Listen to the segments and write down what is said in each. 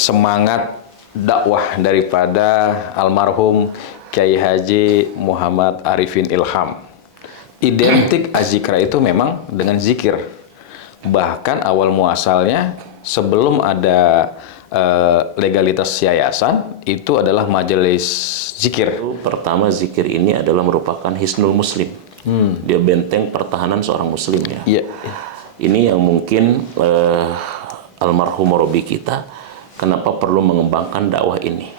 semangat dakwah daripada almarhum Kiai Haji Muhammad Arifin Ilham. Identik azikra itu memang dengan zikir. Bahkan awal muasalnya sebelum ada legalitas yayasan itu adalah majelis zikir. Pertama, zikir ini adalah merupakan hisnul muslim. Dia benteng pertahanan seorang muslim ya. Iya. Ini yang mungkin almarhum Robi kita kenapa perlu mengembangkan dakwah ini,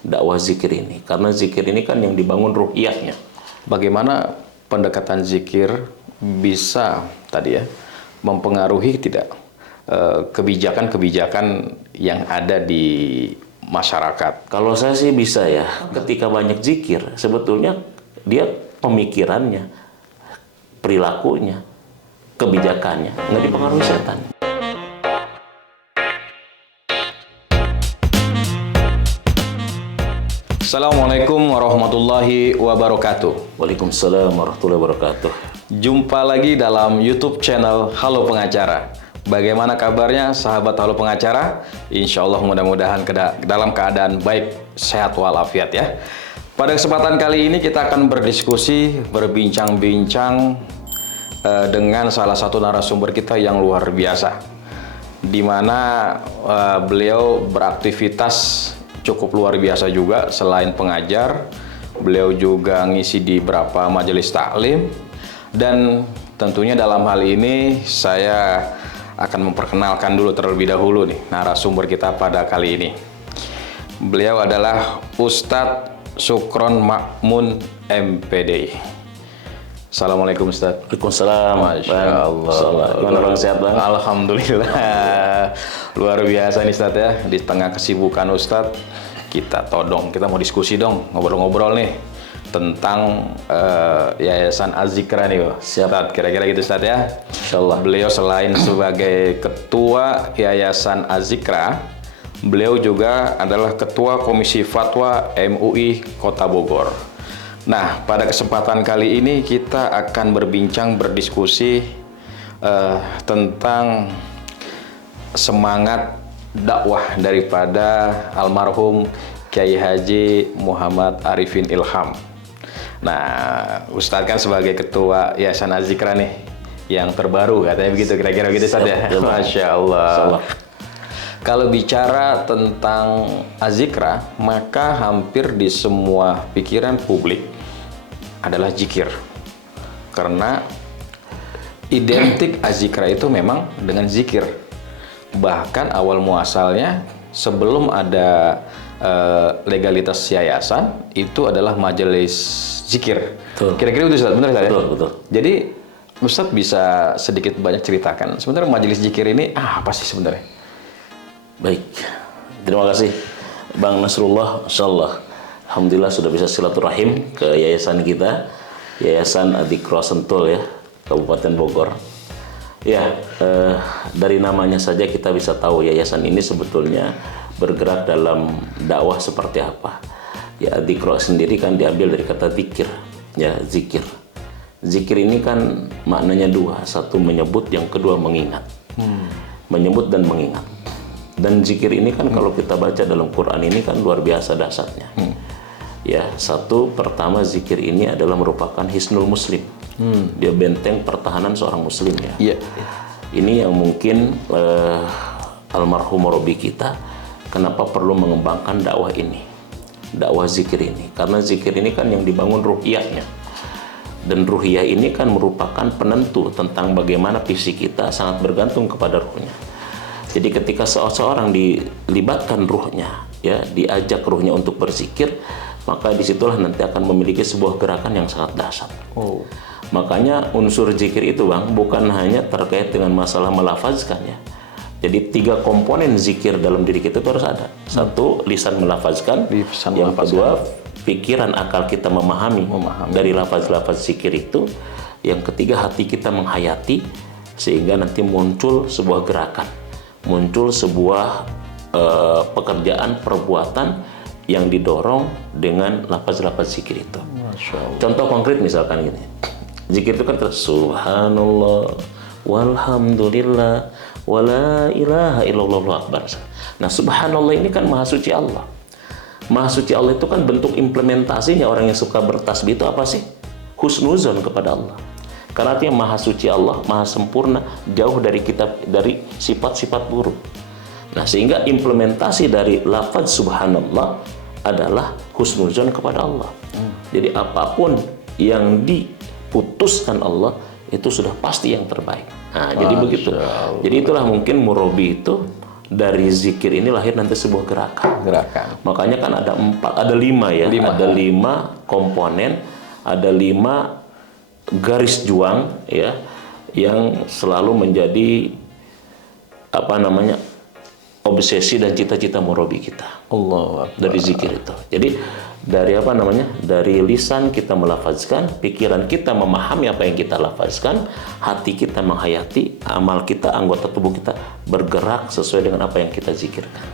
dakwah zikir ini, karena zikir ini kan yang dibangun ruhiyahnya. Bagaimana pendekatan zikir bisa tadi ya mempengaruhi tidak kebijakan-kebijakan yang ada di masyarakat? Kalau saya sih bisa ya, ketika banyak zikir, sebetulnya dia pemikirannya, perilakunya, kebijakannya nggak dipengaruhi setan. Assalamualaikum warahmatullahi wabarakatuh. Waalaikumsalam warahmatullahi wabarakatuh. Jumpa lagi dalam YouTube channel Halo Pengacara. Bagaimana kabarnya sahabat Halo Pengacara? Insya Allah mudah-mudahan dalam keadaan baik, sehat walafiat ya. Pada kesempatan kali ini kita akan berdiskusi, berbincang-bincang dengan salah satu narasumber kita yang luar biasa, di mana beliau beraktivitas cukup luar biasa juga. Selain pengajar, beliau juga ngisi di beberapa majelis taklim, dan tentunya dalam hal ini saya akan memperkenalkan dulu terlebih dahulu nih narasumber kita pada kali ini. Beliau adalah Ustadz Sukron Makmun MPD. Assalamualaikum Ustadz. Waalaikumsalam. Masya Allah. Gimana Bang, sehat Bang? Alhamdulillah. Luar biasa nih Ustadz ya. Di tengah kesibukan Ustadz, kita kita mau diskusi dong, ngobrol-ngobrol nih tentang Yayasan Az-Zikra nih. Ustadz, kira-kira gitu Ustadz ya. Insyaallah. Beliau selain sebagai ketua Yayasan Az-Zikra, beliau juga adalah ketua Komisi Fatwa MUI Kota Bogor. Nah, pada kesempatan kali ini kita akan berdiskusi tentang semangat dakwah daripada almarhum Kiai Haji Muhammad Arifin Ilham. Nah, Ustadz kan sebagai ketua Yayasan Az-Zikra nih, yang terbaru katanya begitu, kira-kira gitu Ustadz ya? Masya Allah. Kalau bicara tentang Az-Zikra, maka hampir di semua pikiran publik adalah zikir. Karena identik Az-Zikra itu memang dengan zikir. Bahkan awal muasalnya sebelum ada legalitas yayasan itu adalah majelis zikir. Kira-kira itu Ustaz, benar ya? Betul. Jadi Ustaz bisa sedikit banyak ceritakan sebenarnya majelis zikir ini apa sih sebenarnya? Baik, terima kasih Bang Nasrullah. Insyaallah, alhamdulillah sudah bisa silaturahim ke yayasan kita, Yayasan Az-Zikra Sentul ya, Kabupaten Bogor. Ya, dari namanya saja kita bisa tahu yayasan ini sebetulnya bergerak dalam dakwah seperti apa. Ya, Az-Zikra sendiri kan diambil dari kata zikir, ya zikir. Zikir ini kan maknanya dua, satu menyebut, yang kedua mengingat. Menyebut dan mengingat. Dan zikir ini kan kalau kita baca dalam Quran ini kan luar biasa dahsyatnya. Ya, satu pertama zikir ini adalah merupakan hisnul muslim. Dia benteng pertahanan seorang muslim ya. Iya. Ini yang mungkin almarhum Robi kita kenapa perlu mengembangkan dakwah ini, dakwah zikir ini, karena zikir ini kan yang dibangun ruhiyahnya, dan ruhiyah ini kan merupakan penentu tentang bagaimana fisik kita sangat bergantung kepada ruhnya. Jadi ketika seseorang dilibatkan ruhnya, ya diajak ruhnya untuk berzikir, maka disitulah nanti akan memiliki sebuah gerakan yang sangat dahsyat. Makanya unsur zikir itu Bang bukan hanya terkait dengan masalah melafazkan ya. Jadi 3 komponen zikir dalam diri kita itu harus ada. Satu, lisan melafazkan. Yang kedua, pikiran akal kita memahami dari lafaz-lafaz zikir itu. Yang ketiga, hati kita menghayati sehingga nanti muncul sebuah gerakan, muncul sebuah pekerjaan, perbuatan yang didorong dengan lafaz-lafaz zikir itu. Contoh konkret misalkan gini. Zikir itu kan subhanallah walhamdulillah wala ilaha illallah akbar. Nah, subhanallah ini kan maha suci Allah. Maha suci Allah itu kan bentuk implementasinya orang yang suka bertasbih itu apa sih? Husnuzon kepada Allah. Karena artinya maha suci Allah, maha sempurna, jauh dari sifat-sifat buruk. Nah, sehingga implementasi dari lafaz subhanallah adalah husnuzon kepada Allah. Jadi apapun yang diputuskan Allah itu sudah pasti yang terbaik. Nah, jadi begitu. Jadi itulah mungkin murabi itu dari zikir ini lahir nanti sebuah gerakan. Makanya kan ada 5 ya. Ada 5 komponen, ada 5 garis juang ya yang selalu menjadi obsesi dan cita-cita murabi kita. Allah dari zikir itu. Jadi dari lisan kita melafazkan, pikiran kita memahami apa yang kita lafazkan, hati kita menghayati, amal kita, anggota tubuh kita bergerak sesuai dengan apa yang kita zikirkan.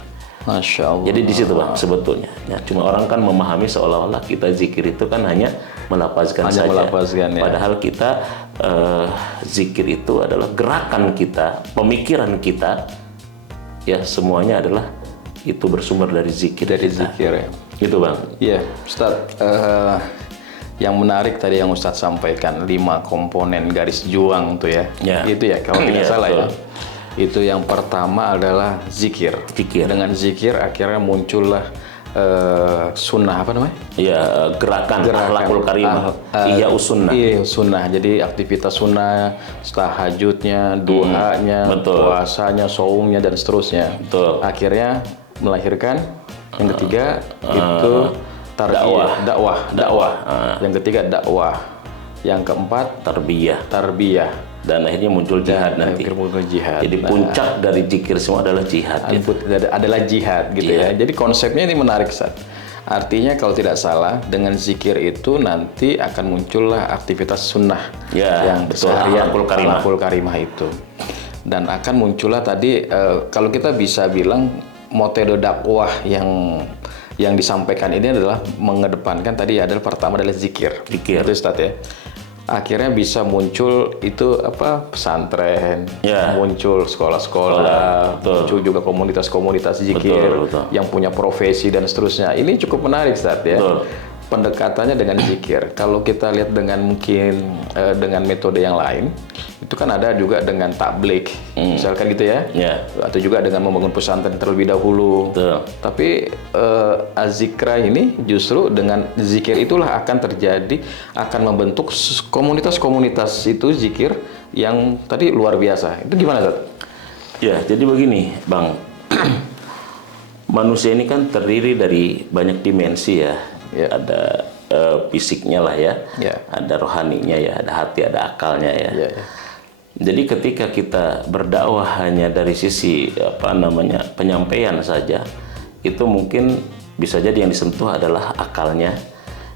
Masya Allah. Jadi di situ Bang sebetulnya. Ya, cuma orang kan memahami seolah-olah kita zikir itu kan hanya melafazkan saja. Ya. Padahal kita zikir itu adalah gerakan kita, pemikiran kita, ya semuanya adalah itu bersumber dari zikir. Dari zikir ya. Gitu Bang. Iya, Ustadz. Yang menarik tadi yang Ustadz sampaikan 5 komponen garis juang tuh ya. Itu ya kalau tidak salah ya. Itu yang pertama adalah zikir. Dengan zikir akhirnya muncullah sunnah apa namanya? Ya, gerakan akhlakul karimah. Iya sunnah. Iya sunnah. Jadi aktivitas sunnah, tahajudnya, duanya, puasanya, saumnya dan seterusnya. Betul. Akhirnya melahirkan yang ketiga itu dakwah. Yang ketiga dakwah. Yang keempat tarbiyah. Dan akhirnya muncul jihad nanti. Jadi puncak dari zikir semua adalah jihad. Adalah jihad gitu ya. Jadi konsepnya ini menarik, Ustaz. Artinya kalau tidak salah dengan zikir itu nanti akan muncullah aktivitas sunnah yang seharian akhlakul karimah itu. Dan akan muncullah tadi kalau kita bisa bilang metode dakwah yang disampaikan ini adalah mengedepankan tadi adalah pertama adalah zikir. Itu Ustaz ya. Akhirnya bisa muncul itu pesantren, muncul sekolah-sekolah, muncul juga komunitas-komunitas zikir yang punya profesi dan seterusnya. Ini cukup menarik, Ustaz ya. Pendekatannya dengan zikir. Kalau kita lihat dengan mungkin dengan metode yang lain, itu kan ada juga dengan tablik, misalkan gitu ya, atau juga dengan membangun pesantren terlebih dahulu. Tapi azikra ini justru dengan zikir itulah akan membentuk komunitas-komunitas itu zikir yang tadi luar biasa. Itu gimana, Ustaz? Ya, jadi begini, Bang. Manusia ini kan terdiri dari banyak dimensi ya. Ada fisiknya lah ya, ada rohaninya ya, ada hati, ada akalnya ya. Jadi ketika kita berdakwah hanya dari sisi penyampaian saja, itu mungkin bisa jadi yang disentuh adalah akalnya,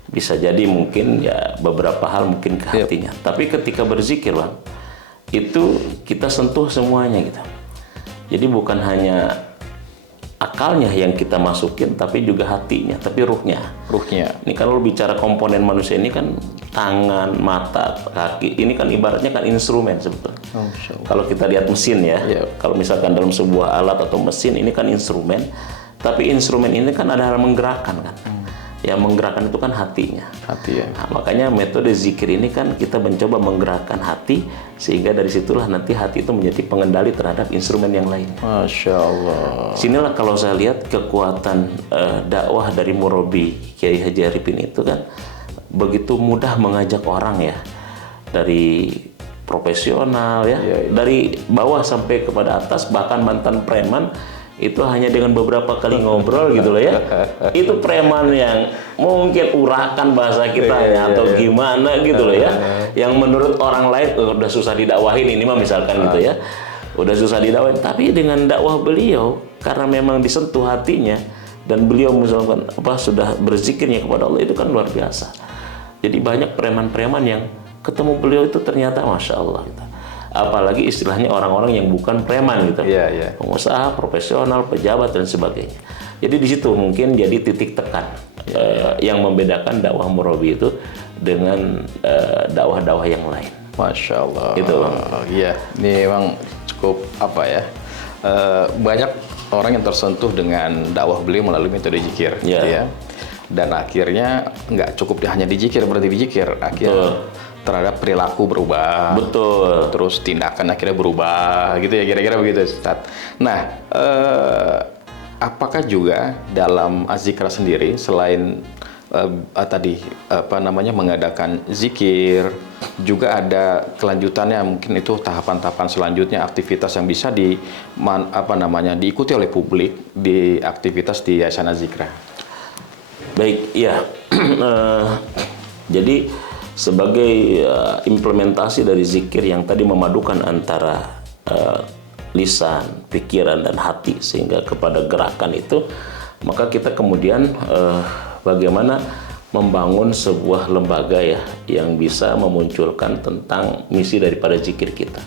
bisa jadi mungkin ya beberapa hal mungkin ke hatinya. Tapi ketika berzikir Bang, itu kita sentuh semuanya gitu. Jadi bukan hanya akalnya yang kita masukin, tapi juga hatinya, tapi ruhnya. Ini kalau bicara komponen manusia ini kan tangan, mata, kaki, ini kan ibaratnya kan instrumen sebetulnya. Kalau kita lihat mesin ya, kalau misalkan dalam sebuah alat atau mesin ini kan instrumen, tapi instrumen ini kan ada hal menggerakkan kan. Yang menggerakkan itu kan hatinya. Nah, makanya metode zikir ini kan kita mencoba menggerakkan hati sehingga dari situlah nanti hati itu menjadi pengendali terhadap instrumen yang lain. Masya Allah. Sinilah kalau saya lihat kekuatan dakwah dari murabi Kiai Haji Arifin itu kan begitu mudah mengajak orang ya, dari profesional ya, dari bawah sampai kepada atas, bahkan mantan preman. Itu hanya dengan beberapa kali ngobrol gitu loh ya. Itu preman yang mungkin urakan bahasa kita ya, atau gimana gitu loh ya. Yang menurut orang lain udah susah didakwahin ini mah misalkan gitu ya. Udah susah didakwahin, tapi dengan dakwah beliau karena memang disentuh hatinya dan beliau misalkan sudah berzikirnya kepada Allah, itu kan luar biasa. Jadi banyak preman-preman yang ketemu beliau itu ternyata Masya Allah gitu. Apalagi istilahnya orang-orang yang bukan preman gitu, pengusaha, profesional, pejabat dan sebagainya. Jadi di situ mungkin jadi titik tekan yang membedakan dakwah murabi itu dengan dakwah-dakwah yang lain. Masya Allah. Gitu Bang. Iya, ini memang cukup banyak orang yang tersentuh dengan dakwah beliau melalui metode zikir, Ya. gitu ya. Dan akhirnya nggak cukup hanya di zikir, berarti di zikir, akhirnya terhadap perilaku berubah. Betul. Terus tindakan akhirnya berubah, gitu ya, kira-kira begitu, Ustaz. Nah, apakah juga dalam azikra sendiri selain tadi mengadakan zikir, juga ada kelanjutannya, mungkin itu tahapan-tahapan selanjutnya, aktivitas yang bisa diikuti oleh publik di aktivitas di Yayasan Azikra. Baik, ya. Jadi sebagai implementasi dari zikir yang tadi memadukan antara lisan, pikiran, dan hati sehingga kepada gerakan itu, maka kita kemudian bagaimana membangun sebuah lembaga ya yang bisa memunculkan tentang misi daripada zikir kita.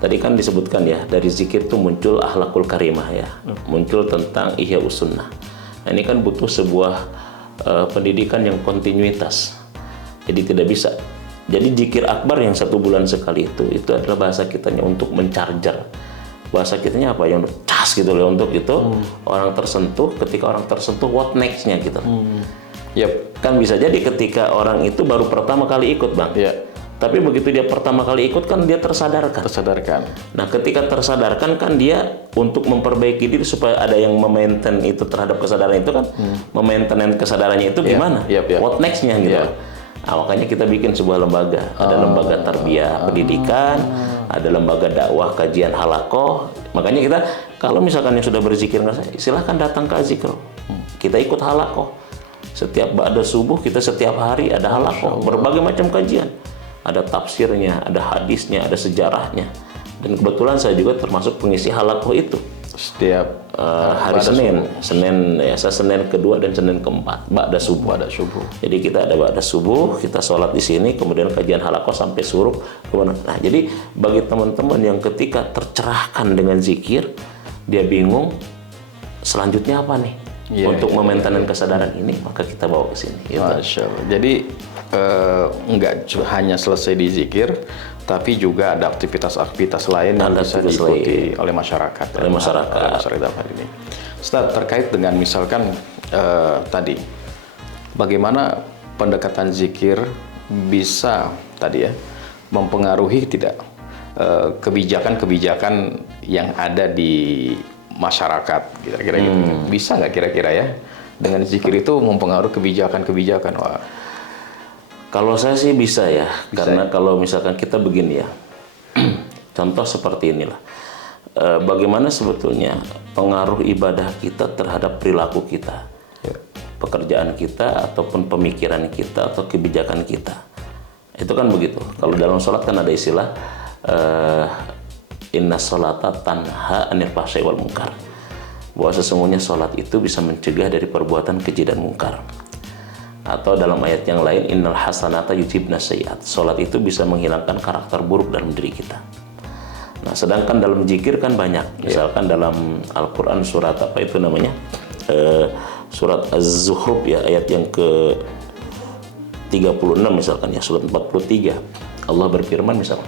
Tadi kan disebutkan ya, dari zikir itu muncul akhlakul karimah ya, muncul tentang ihya usunnah. Nah, ini kan butuh sebuah pendidikan yang kontinuitas. Jadi tidak bisa. Jadi zikir akbar yang 1 bulan sekali itu adalah bahasa kitanya untuk mencarger. Bahasa kitanya apa? Yang cas gitu loh, untuk itu orang tersentuh. Ketika orang tersentuh, what next-nya gitu. Yep. Kan bisa jadi ketika orang itu baru pertama kali ikut, Bang. Ya. Tapi begitu dia pertama kali ikut kan dia tersadarkan. Nah, ketika tersadarkan kan dia untuk memperbaiki diri supaya ada yang memaintain itu terhadap kesadaran itu kan, memaintain kesadarannya itu gimana? What next-nya gitu. Nah, makanya kita bikin sebuah lembaga. Ada lembaga tarbiyah pendidikan, ada lembaga dakwah kajian halakoh. Makanya kita kalau misalkan yang sudah berzikir silahkan datang ke Azikro. Kita ikut halakoh. Setiap ba'da subuh kita setiap hari ada halakoh, berbagai macam kajian. Ada tafsirnya, ada hadisnya, ada sejarahnya. Dan kebetulan saya juga termasuk pengisi halakoh itu. Setiap hari Senin ya, saya Senin kedua dan Senin keempat, ba'da subuh. Jadi kita ada ba'da subuh, kita sholat di sini, kemudian kajian halakoh sampai suruh. Nah, jadi bagi teman-teman yang ketika tercerahkan dengan zikir, dia bingung selanjutnya apa nih? Untuk memaintain kesadaran ini, maka kita bawa ke sini. Gitu. Masya Allah. Jadi nggak hanya selesai di zikir, tapi juga ada aktivitas-aktivitas lain yang bisa diikuti oleh masyarakat. Oleh masyarakat ini. Ustaz, terkait dengan misalkan tadi, bagaimana pendekatan zikir bisa tadi ya mempengaruhi tidak kebijakan-kebijakan yang ada di masyarakat, kira-kira gitu. Bisa nggak kira-kira ya dengan zikir itu mempengaruhi kebijakan-kebijakan? Wah. Kalau saya sih bisa ya, karena kalau misalkan kita begini ya, contoh seperti inilah, bagaimana sebetulnya pengaruh ibadah kita terhadap perilaku kita, pekerjaan kita, ataupun pemikiran kita, atau kebijakan kita. Itu kan begitu. Kalau dalam sholat kan ada istilah, inna sholata tanha anil fahsya'i wal munkar, bahwa sesungguhnya sholat itu bisa mencegah dari perbuatan keji dan mungkar. Atau dalam ayat yang lain, innal hasanata yudhibna sayyi'at, sholat itu bisa menghilangkan karakter buruk dalam diri kita. Nah, sedangkan dalam zikir kan banyak. Misalkan dalam Al-Quran surat apa itu namanya, surat Az-Zuhruf ya, ayat yang ke 36 misalkan ya, surat 43, Allah berfirman misalkan,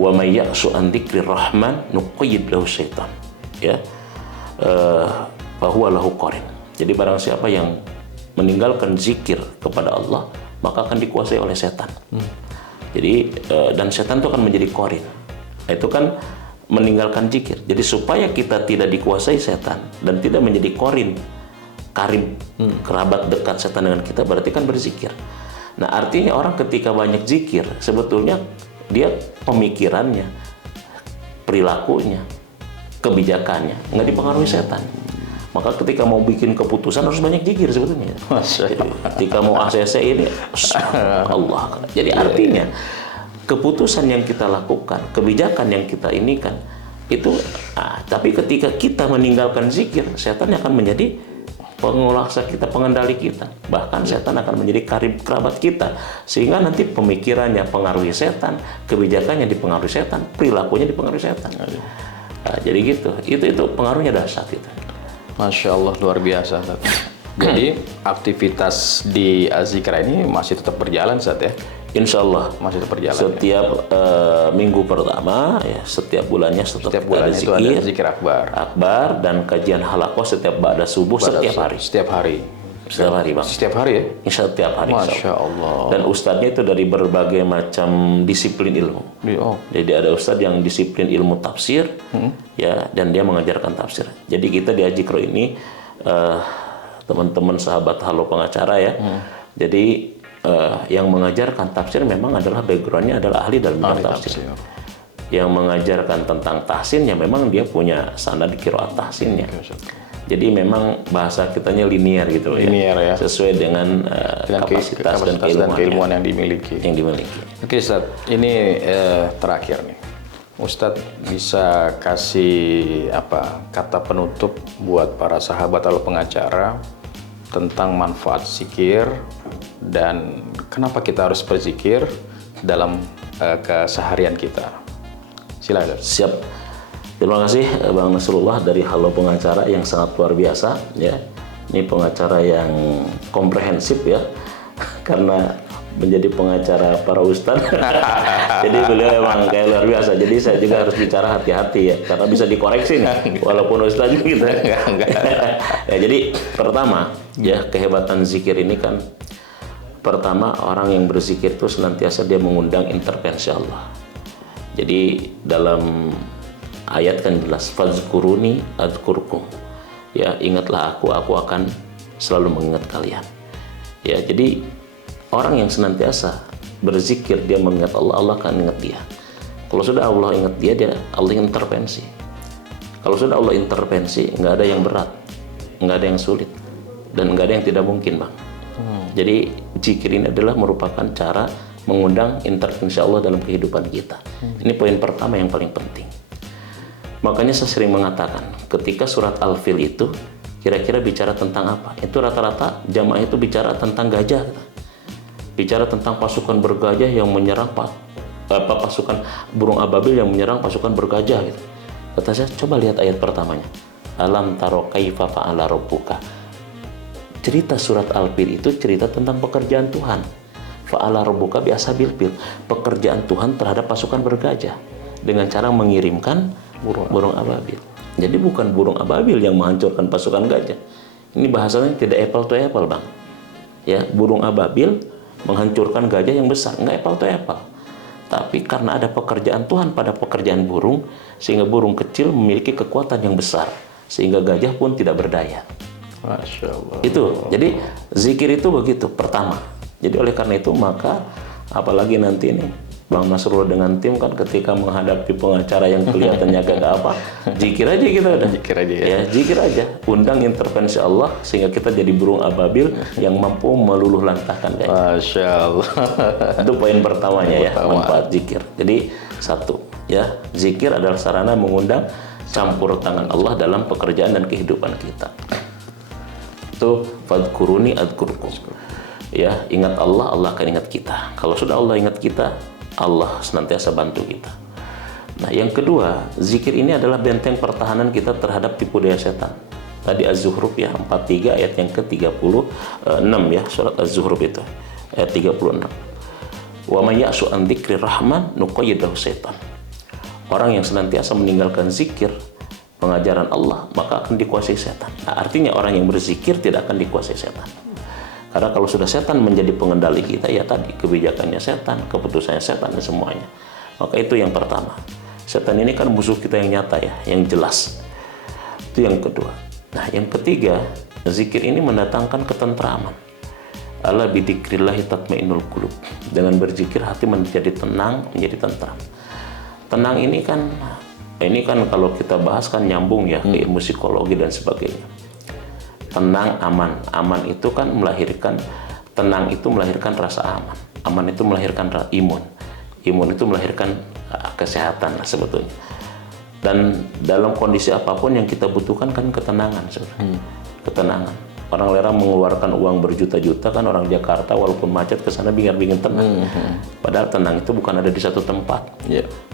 wa may ya'shu an dzikrir rahman nuqayyid lahu syaitan, ya, fahuwa lahu qarin. Jadi barang siapa yang meninggalkan zikir kepada Allah, maka akan dikuasai oleh setan. Jadi dan setan itu akan menjadi qarin. Itu kan meninggalkan zikir. Jadi supaya kita tidak dikuasai setan dan tidak menjadi qarin, karim, kerabat dekat setan dengan kita, berarti kan berzikir. Nah, artinya orang ketika banyak zikir, sebetulnya dia pemikirannya, perilakunya, kebijakannya nggak dipengaruhi setan. Maka ketika mau bikin keputusan harus banyak zikir sebetulnya. Ketika mau ACC ini, Allah. Jadi artinya keputusan yang kita lakukan, kebijakan yang kita inikan itu. Tapi ketika kita meninggalkan zikir, setan akan menjadi penguasa kita, pengendali kita. Bahkan setan akan menjadi kerabat kita, sehingga nanti pemikirannya pengaruhi setan, kebijakannya dipengaruhi setan, perilakunya dipengaruhi setan. Nah, jadi gitu. Itu pengaruhnya dahsyat gitu. Masya Allah, luar biasa. Jadi aktivitas di Azikra ini masih tetap berjalan, Ustaz ya? Insya Allah masih tetap berjalan. setiap minggu pertama, ya, setiap bulannya Setiap bulan itu ada zikir akbar dan kajian halakoh setiap ba'da subuh setiap hari. Setiap hari. Setiap hari, Bang. Setiap hari ya? Insya Allah setiap hari. Masya Allah. Dan ustadznya itu dari berbagai macam disiplin ilmu. Oh. Jadi ada ustadz yang disiplin ilmu tafsir, ya, dan dia mengajarkan tafsir. Jadi kita di Ajikro ini teman-teman sahabat Halo Pengacara ya. Jadi yang mengajarkan tafsir memang adalah backgroundnya adalah ahli dalam bidang tafsir. Yang mengajarkan tentang tahsinnya memang dia punya sanad qiraat tahsinnya. Jadi memang bahasa kitanya linear gitu ya. Sesuai dengan kapasitas dan keilmuan yang dimiliki. Oke Ustaz, ini terakhir nih. Ustadz bisa kasih kata penutup buat para sahabat atau pengacara tentang manfaat zikir dan kenapa kita harus berzikir dalam keseharian kita. Silakan. Siap. Terima kasih Bang Nasrullah dari Halo Pengacara yang sangat luar biasa ya. Ini pengacara yang komprehensif ya. Karena menjadi pengacara para ustadz. Jadi beliau emang kayak luar biasa. Jadi saya juga harus bicara hati-hati ya, karena bisa dikoreksi nih, walaupun ustadz gitu. Enggak. Ya, jadi pertama ya, kehebatan zikir ini kan, pertama orang yang berzikir itu senantiasa dia mengundang intervensi Allah. Jadi dalam ayat kan jelas, fazkuruni adzkurkum. Ya, ingatlah aku akan selalu mengingat kalian. Ya, jadi orang yang senantiasa berzikir, dia mengingat Allah, Allah akan ingat dia. Kalau sudah Allah ingat dia Allah intervensi. Kalau sudah Allah intervensi, nggak ada yang berat, nggak ada yang sulit, dan nggak ada yang tidak mungkin, Bang. Jadi zikir ini adalah merupakan cara mengundang intervensi Allah dalam kehidupan kita. Ini poin pertama yang paling penting. Makanya saya sering mengatakan, ketika surat Al-Fil itu kira-kira bicara tentang apa? Itu rata-rata jamaah itu bicara tentang gajah. Bicara tentang pasukan bergajah yang menyerang pasukan burung ababil yang menyerang pasukan bergajah gitu. Kata saya, coba lihat ayat pertamanya. Alam taro kaifa fa'ala rabbuka. Cerita surat Al-Fil itu cerita tentang pekerjaan Tuhan. Fa'ala rabbuka bi ashabil fil. Pekerjaan Tuhan terhadap pasukan bergajah dengan cara mengirimkan burung ababil. Jadi bukan burung ababil yang menghancurkan pasukan gajah. Ini bahasanya tidak apple to apple, Bang. Ya, burung ababil menghancurkan gajah yang besar, nggak apple to apple. Tapi karena ada pekerjaan Tuhan pada pekerjaan burung, sehingga burung kecil memiliki kekuatan yang besar, sehingga gajah pun tidak berdaya. Masya Allah. Itu, jadi zikir itu begitu, pertama. Jadi oleh karena itu, maka apalagi nanti nih, Bang Nasrullah dengan tim kan ketika menghadapi pengacara yang kelihatannya gak apa, zikir aja kita udah. Zikir aja ya. Ya, zikir aja. Undang intervensi Allah sehingga kita jadi burung ababil yang mampu meluluh lantahkan gajah. Masya Allah. Itu poin pertamanya ya, manfaat zikir. Jadi satu, ya, zikir adalah sarana mengundang campur tangan Allah dalam pekerjaan dan kehidupan kita. Itu fadkuruni adzkurkum. Ya, ingat Allah, Allah akan ingat kita. Kalau sudah Allah ingat kita, Allah senantiasa bantu kita. Nah, yang kedua, zikir ini adalah benteng pertahanan kita terhadap tipu daya setan. Tadi Az-Zukhruf ya, 43 ayat yang ke-36 ya, surat Az-Zukhruf itu. Ayat 36. Wa may ya'su an dzikri rahman nuqayyid lahu syaitan. Orang yang senantiasa meninggalkan zikir, pengajaran Allah, maka akan dikuasai setan. Nah, artinya orang yang berzikir tidak akan dikuasai setan. Karena kalau sudah setan menjadi pengendali kita, ya tadi kebijakannya setan, keputusannya setan dan semuanya. Maka itu yang pertama. Setan ini kan musuh kita yang nyata ya, yang jelas. Itu yang kedua. Nah, yang ketiga, zikir ini mendatangkan ketentraman. Ala bidzikrillah tatmainnul qulub. Dengan berzikir hati menjadi tenang, menjadi tentram. Tenang ini kan kalau kita bahas kan nyambung ya ke ilmu psikologi dan sebagainya. Tenang, aman. Aman itu kan melahirkan, tenang itu melahirkan rasa aman. Aman itu melahirkan imun. Imun itu melahirkan kesehatan sebetulnya. Dan dalam kondisi apapun yang kita butuhkan kan ketenangan sebetulnya. Ketenangan. Orang Lera mengeluarkan uang berjuta-juta kan, orang Jakarta walaupun macet ke sana bingung tenang. Padahal tenang itu bukan ada di satu tempat.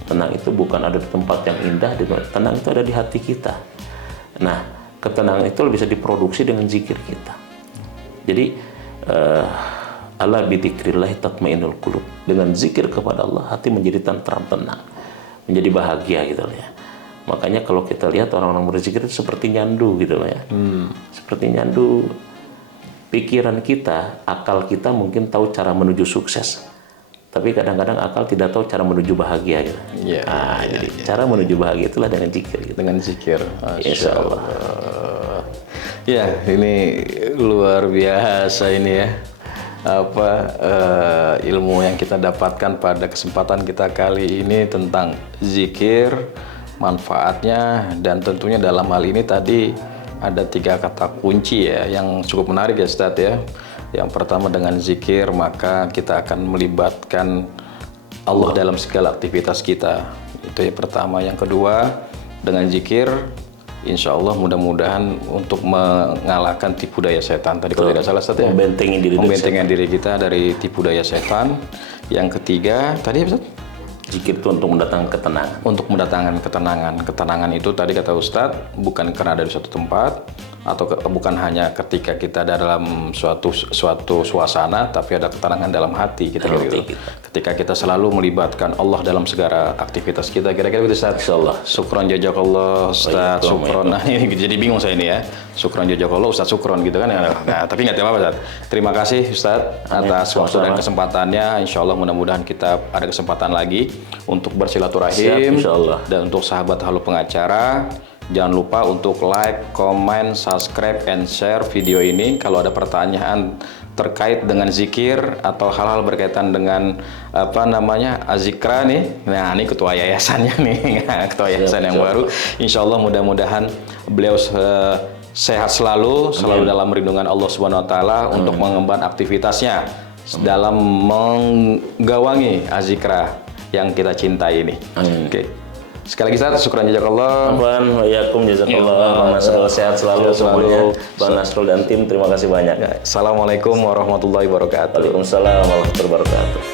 Tenang itu bukan ada di tempat yang indah. Tenang itu ada di hati kita. Nah, ketenangan itu bisa diproduksi dengan zikir kita. Jadi Ala bidzikrillah tatmainnul qulub. Dengan zikir kepada Allah, hati menjadi tentram, tenang, menjadi bahagia gitu loh ya. Makanya kalau kita lihat orang-orang berzikir itu seperti nyandu gitu loh ya. Seperti nyandu. Pikiran kita, akal kita mungkin tahu cara menuju sukses. Tapi kadang-kadang akal tidak tahu cara menuju bahagia gitu. Jadi cara menuju bahagia itulah dengan zikir gitu. Dengan zikir. Insya Allah. Ya, ini luar biasa ini ya. Ilmu yang kita dapatkan pada kesempatan kita kali ini tentang zikir, manfaatnya, dan tentunya dalam hal ini tadi ada 3 kata kunci ya yang cukup menarik ya Ustadz ya. Yang pertama dengan zikir maka kita akan melibatkan Allah dalam segala aktivitas kita. Itu yang pertama. Yang kedua dengan zikir insya Allah mudah-mudahan untuk mengalahkan tipu daya setan. Tadi kalau tidak salah Ustadz ya. Membentengi diri kita dari tipu daya setan. Yang ketiga tadi Ustadz? Zikir itu untuk mendatangkan ketenangan. Untuk mendatangkan ketenangan. Ketenangan itu tadi kata Ustadz bukan karena dari suatu tempat atau bukan hanya ketika kita dalam suatu suasana, tapi ada ketenangan dalam hati kita gitu. Ketika kita selalu melibatkan Allah dalam segala aktivitas kita, kira-kira gitu Ustaz. Insyaallah. Syukron jazakallah Ustaz, syukron. Nah ini jadi bingung saya ini ya. Syukron jazakallah Ustaz, syukron gitu kan. Nah, tapi nggak apa-apa Ustaz. Terima kasih Ustaz atas waktu dan kesempatannya. Insya Allah mudah-mudahan kita ada kesempatan lagi untuk bersilaturahim. Insyaallah. Dan untuk sahabat Halo Pengacara, jangan lupa untuk like, comment, subscribe, and share video ini. Kalau ada pertanyaan terkait dengan zikir atau hal-hal berkaitan dengan azikra nih. Nah, ini ketua yayasannya nih, ketua yayasan yang baru. Insya Allah mudah-mudahan beliau sehat selalu dalam perlindungan Allah Subhanahu Wa Taala untuk mengemban aktivitasnya dalam menggawangi azikra yang kita cintai ini. Oke. Sekali lagi Ustaz, syukran jazakallah. Wa yakum jazakallah. Bang Nasrul sehat selalu semuanya. Bang Nasrul dan tim terima kasih banyak. Assalamualaikum warahmatullahi wabarakatuh. Waalaikumsalam warahmatullahi wabarakatuh.